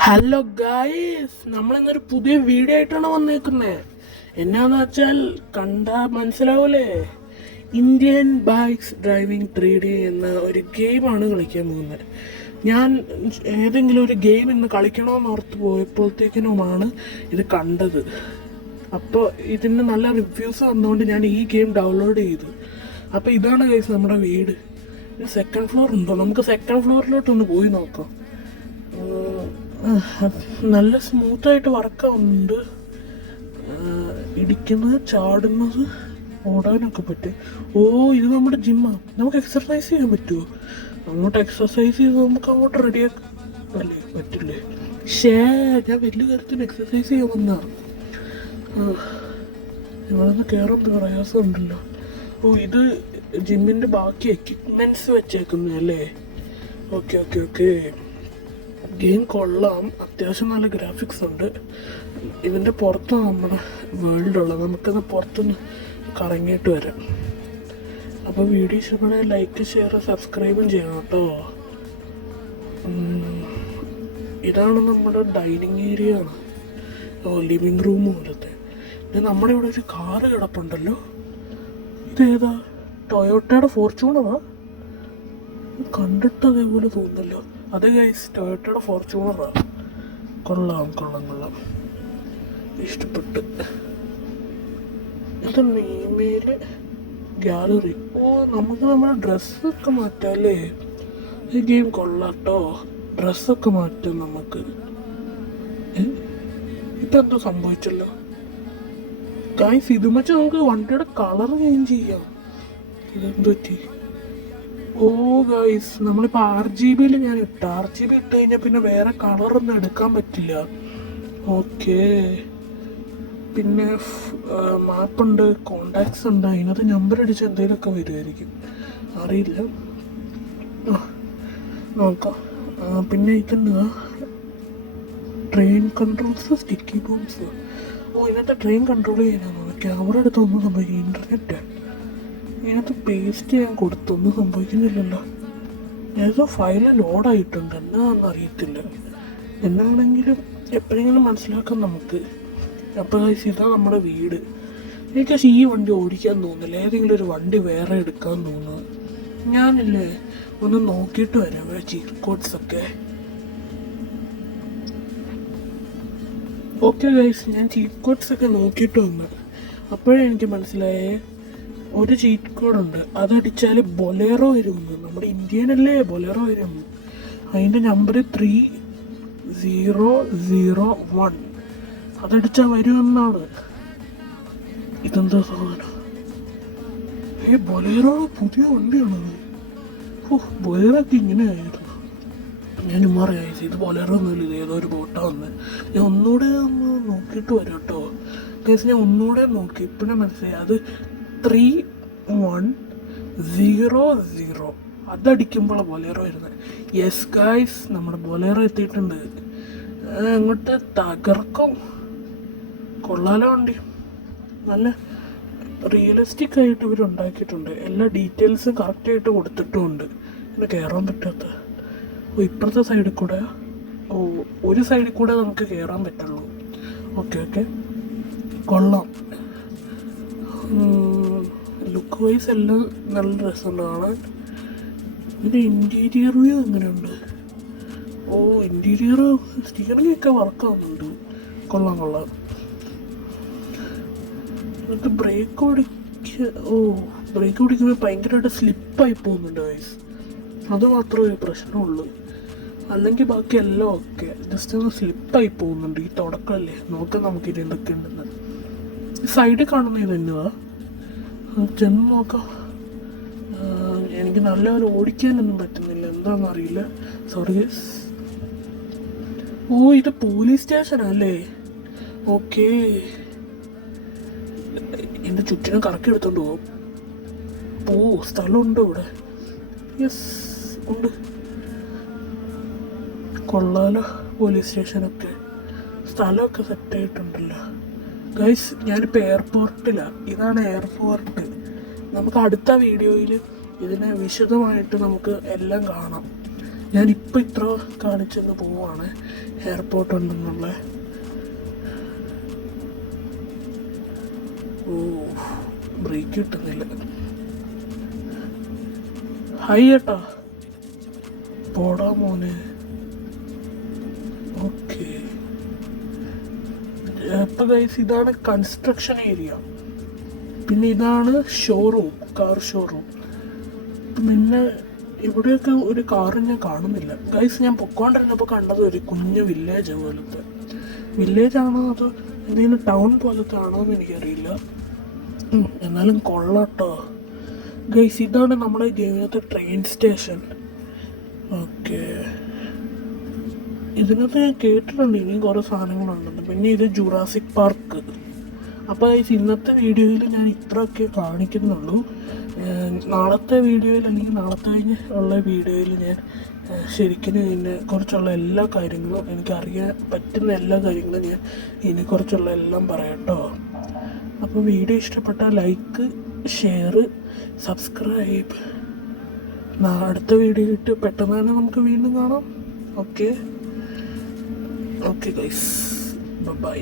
Hello guys, നമ്മളിന്നൊരു പുതിയ video ആയിട്ടാണ് വന്നേക്കുന്നത്. എന്നാന്ന് വെച്ചാൽ കണ്ടാൽ മനസ്സിലാവൂലേ, ഇന്ത്യൻ ബൈക്സ് ഡ്രൈവിംഗ് 3D എന്ന ഒരു ഗെയിമാണ് കളിക്കാൻ പോകുന്നത്. ഞാൻ ഏതെങ്കിലും ഒരു ഗെയിം ഇന്ന് കളിക്കണമെന്ന് ഓർത്ത് പോയപ്പോഴത്തേക്കിനുമാണ് ഇത് കണ്ടത്. അപ്പോൾ ഇതിന് നല്ല റിവ്യൂസ് വന്നുകൊണ്ട് ഞാൻ ഈ ഗെയിം ഡൗൺലോഡ് ചെയ്തു. അപ്പോൾ ഇതാണ് ഗൈസ് നമ്മുടെ വീട്. സെക്കൻഡ് ഫ്ലോർ ഉണ്ടോ? നമുക്ക് സെക്കൻഡ് ഫ്ലോറിലോട്ടൊന്ന് പോയി നോക്കാം. നല്ല സ്മൂത്തായിട്ട് വർക്കാവുന്നുണ്ട്. ഇടിക്കുന്നത്, ചാടുന്നത്, ഓടാനൊക്കെ പറ്റും. ഇത് നമ്മുടെ ജിമ്മാണ്. നമുക്ക് എക്സർസൈസ് ചെയ്യാൻ പറ്റുമോ? അങ്ങോട്ട് എക്സർസൈസ് ചെയ്ത് നമുക്ക് അങ്ങോട്ട് റെഡിയാക്കാം അല്ലേ? പറ്റില്ലേ? ഞാൻ വലിയ കാര്യത്തിന് എക്സർസൈസ് ചെയ്യാൻ വന്നതാണ്. ഇവിടെ നിന്ന് കയറുന്ന പ്രയാസമുണ്ടല്ലോ. ഇത് ജിമ്മിൻ്റെ ബാക്കി എക്യുപ്മെൻറ്റ്സ് വെച്ചേക്കുന്നല്ലേ? ഓക്കെ. ഗെയിം കൊള്ളാം, അത്യാവശ്യം നല്ല ഗ്രാഫിക്സ് ഉണ്ട്. ഇതിൻ്റെ പുറത്ത് നമ്മുടെ വേൾഡുള്ളത്. നമുക്കത് പുറത്തുനിന്ന് കറങ്ങിയിട്ട് വരാം. അപ്പോൾ വീഡിയോ ഇഷ്ടപ്പെടാൻ ലൈക്ക്, ഷെയർ, സബ്സ്ക്രൈബും ചെയ്യണം കേട്ടോ. ഇതാണ് നമ്മുടെ ഡൈനിങ് ഏരിയ ആണ്, ലിവിങ് റൂം പോലത്തെ. ഇത് നമ്മുടെ ഇവിടെ ഒരു കാറ് കിടപ്പുണ്ടല്ലോ. ഇതേതാ? ടൊയോട്ടയുടെ ഫോർച്യൂണറാ? കണ്ടിട്ട് അതേപോലെ തോന്നുന്നല്ലോ. അത് ഗൈസ്, ടൊയോട്ടയുടെ ഫോർച്യൂണറാണ്. കൊള്ളാം. ഇഷ്ടപ്പെട്ട്. ഇത് ഇമെയിൽ ഗാലറി. നമുക്ക് നമ്മുടെ ഡ്രസ്സൊക്കെ മാറ്റാം അല്ലേ? ഈ ഗെയിം കൊള്ളാട്ടോ. ഡ്രസ്സൊക്കെ മാറ്റാം നമുക്ക്. ഇപ്പം എന്തോ സംഭവിച്ചല്ലോ ഗൈസ്. ഇത് വെച്ച് നമുക്ക് വണ്ടിയുടെ കളർ ചേഞ്ച് ചെയ്യാം. ഇതെന്ത് പറ്റി? ഗൈസ്, നമ്മളിപ്പോൾ RGB ഞാൻ ഇട്ടു. RGB ഇട്ട് കഴിഞ്ഞാൽ പിന്നെ വേറെ കളറൊന്നും എടുക്കാൻ പറ്റില്ല. ഓക്കെ. പിന്നെ മാപ്പുണ്ട്, കോണ്ടാക്ട്സ് ഉണ്ട്. അതിനകത്ത് നമ്പർ അടിച്ച് എന്തെങ്കിലുമൊക്കെ വരുമായിരിക്കും, അറിയില്ല. നോക്കാം. പിന്നെ ഇതെന്താ? Train controls, sticky bumps. ഇതിനകത്ത് ട്രെയിൻ കൺട്രോൾ ചെയ്യാനാണ്. ക്യാമറ എടുത്തൊന്നും സംഭവിക്കും. ഇൻ്റർനെറ്റ് ഇതിനകത്ത് പേസ്റ്റ് ചെയ്യാൻ കൊടുത്തൊന്നും സംഭവിക്കുന്നില്ലല്ലോ. ഏതോ ഫയൽ ലോഡായിട്ടുണ്ട്, എന്നാന്ന് അറിയത്തില്ല. എന്നാണെങ്കിലും എപ്പോഴെങ്കിലും മനസ്സിലാക്കാം നമുക്ക്. അപ്പോൾ ഇതാ നമ്മുടെ വീട്. എനിക്ക് ഈ വണ്ടി ഓടിക്കാൻ തോന്നില്ല. ഏതെങ്കിലും ഒരു വണ്ടി വേറെ എടുക്കാൻ തോന്നുന്നത്. ഞാനില്ലേ ഒന്ന് നോക്കിയിട്ട് വരാം ചീറ്റ് കോഡ്സ് ഒക്കെ. ഓക്കെ ഗൈസ്, ഞാൻ ചീറ്റ് കോഡ്സ് ഒക്കെ നോക്കിയിട്ട് വന്നു. അപ്പോഴേ എനിക്ക് മനസ്സിലായേ ഒരു ചീറ്റ് കോഡുണ്ട്. അതടിച്ചാൽ ബൊലേറോ വരുമെന്ന്. നമ്മുടെ ഇന്ത്യനല്ലേ ബൊലേറോ വരും. അതിൻ്റെ നമ്പർ 3001. അതടിച്ചാൽ വരുമെന്നാണ്. ഇതെന്താ സാധനം? ബൊലേറോ പുതിയ വണ്ടിയാണത്. ബൊലേറൊക്കെ ഇങ്ങനെ ആയിരുന്നു. ഞാൻ അറിയാം ഇത് ബൊലേറോ ഒന്നുമില്ല, ഇത് ഏതോ ഒരു ബോട്ടാ വന്ന്. ഞാൻ ഒന്നുകൂടെ ഒന്ന് നോക്കിയിട്ട് വരാം കേട്ടോ കേസ്. ഞാൻ ഒന്നുകൂടെ നോക്കി, ഇപ്പോഴേ മനസ്സിലായി അത് 3100. അതടിക്കുമ്പോഴാണ് ബൊലേറോ വരുന്നത്. യെസ് ഗൈസ്, നമ്മുടെ ബൊലേറോ എത്തിയിട്ടുണ്ട്. അങ്ങോട്ട് തകർക്കും. കൊള്ളാലോ വണ്ടി. നല്ല റിയലിസ്റ്റിക് ആയിട്ട് ഇവരുണ്ടാക്കിയിട്ടുണ്ട്. എല്ലാ ഡീറ്റെയിൽസും കറക്റ്റായിട്ട് കൊടുത്തിട്ടുമുണ്ട്. പിന്നെ കയറാൻ പറ്റാത്ത ഇപ്പുറത്തെ സൈഡിൽ കൂടെ ഒരു സൈഡിൽ കൂടെ നമുക്ക് കയറാൻ പറ്റുള്ളൂ. ഓക്കെ. കൊള്ളാം. ലുക്ക് വൈസ് എല്ലാം നല്ല രസമുണ്ട് കാണാൻ. ഇതിൻ്റെ ഇൻറ്റീരിയർ വ്യൂ എങ്ങനെയുണ്ട്? ഇൻറ്റീരിയർ സ്റ്റിയറിംഗ് ഒക്കെ വർക്കാവുന്നുണ്ട്. കൊള്ളാം. എന്നിട്ട് ബ്രേക്ക് പിടിക്കുമ്പോൾ ഭയങ്കരമായിട്ട് സ്ലിപ്പായി പോകുന്നുണ്ട് ഗൈസ്. അത് മാത്രമേ ഒരു പ്രശ്നമുള്ളൂ. അല്ലെങ്കിൽ ബാക്കി എല്ലാം ഓക്കെ. ജസ്റ്റ് ഒന്ന് സ്ലിപ്പായി പോകുന്നുണ്ട്. ഈ തുടക്കമല്ലേ, നോക്കാം നമുക്കിത് എന്തൊക്കെ ഉണ്ടെന്ന്. സൈഡിൽ കാണുന്ന ഇത് തന്നെയാ. ചെന്ന് നോക്കാം. എനിക്ക് നല്ലപോലെ ഓടിക്കാനൊന്നും പറ്റുന്നില്ല, എന്താണെന്നറിയില്ല. Sorry guys. ഇത് പോലീസ് സ്റ്റേഷനല്ലേ? ഓക്കെ. എൻ്റെ ചുറ്റിനും കറക്കി എടുത്തോണ്ട് പോകും. സ്ഥലമുണ്ട് ഇവിടെ. യെസ്, ഉണ്ട്. കൊള്ളാലോ പോലീസ് സ്റ്റേഷനൊക്കെ. സ്ഥലമൊക്കെ സെറ്റായിട്ടുണ്ടല്ലോ ഗൈസ്. ഞാനിപ്പോൾ എയർപോർട്ടിലാണ്. ഇതാണ് എയർപോർട്ട്. നമുക്ക് അടുത്ത വീഡിയോയിൽ ഇതിനെ വിശദമായിട്ട് നമുക്ക് എല്ലാം കാണാം. ഞാനിപ്പോൾ ഇത്ര കാണിച്ചെന്ന് പോവാണ് എയർപോർട്ട് ഉണ്ടെന്നുള്ള. ഓ, ബ്രേക്ക് കിട്ടുന്നില്ല. ഹൈ ഏട്ടാ, പോടാ മോനെ. ഓക്കെ, ഇപ്പം ഗൈസ് ഇതാണ് കൺസ്ട്രക്ഷൻ ഏരിയ. പിന്നെ ഇതാണ് ഷോറൂം, കാർ ഷോറൂം. പിന്നെ ഇവിടെയൊക്കെ ഒരു കാറ് ഞാൻ കാണുന്നില്ല ഗൈസ്. ഞാൻ പൊക്കോണ്ടിരുന്നപ്പോൾ കണ്ടത് ഒരു കുഞ്ഞു വില്ലേജ് പോലത്തെ. വില്ലേജാണോ അതോ എന്തെങ്കിലും ടൗൺ പോലത്തെ ആണോ എന്ന് എനിക്കറിയില്ല. എന്നാലും കൊള്ളാട്ടോ ഗൈസ്. ഇതാണ് നമ്മുടെ ഗെയിമിനകത്തെ ട്രെയിൻ സ്റ്റേഷൻ. ഓക്കെ, ഇതിനകത്ത് ഞാൻ കേട്ടിട്ടുണ്ട് ഇനിയും കുറേ സാധനങ്ങളുണ്ടെന്ന്. പിന്നെ ഇത് ജുറാസിക് പാർക്ക്. അപ്പോൾ ഗൈസ് ഇന്നത്തെ വീഡിയോയിൽ ഞാൻ ഇത്രയൊക്കെ കാണിക്കുന്നുള്ളൂ. നാളത്തെ വീഡിയോയിൽ അല്ലെങ്കിൽ നാളത്തെ കഴിഞ്ഞ് ഉള്ള വീഡിയോയിൽ ഞാൻ ശരിക്കും ഇതിനെക്കുറിച്ചുള്ള എല്ലാ കാര്യങ്ങളും, എനിക്കറിയാൻ പറ്റുന്ന എല്ലാ കാര്യങ്ങളും ഞാൻ ഇതിനെക്കുറിച്ചുള്ള എല്ലാം പറയാം കേട്ടോ. അപ്പോൾ വീഡിയോ ഇഷ്ടപ്പെട്ടാൽ ലൈക്ക്, ഷെയർ, സബ്സ്ക്രൈബ്. അടുത്ത വീഡിയോ ഇട്ട് പെട്ടെന്ന് തന്നെ നമുക്ക് വീണ്ടും കാണാം. Okay okay guys, by.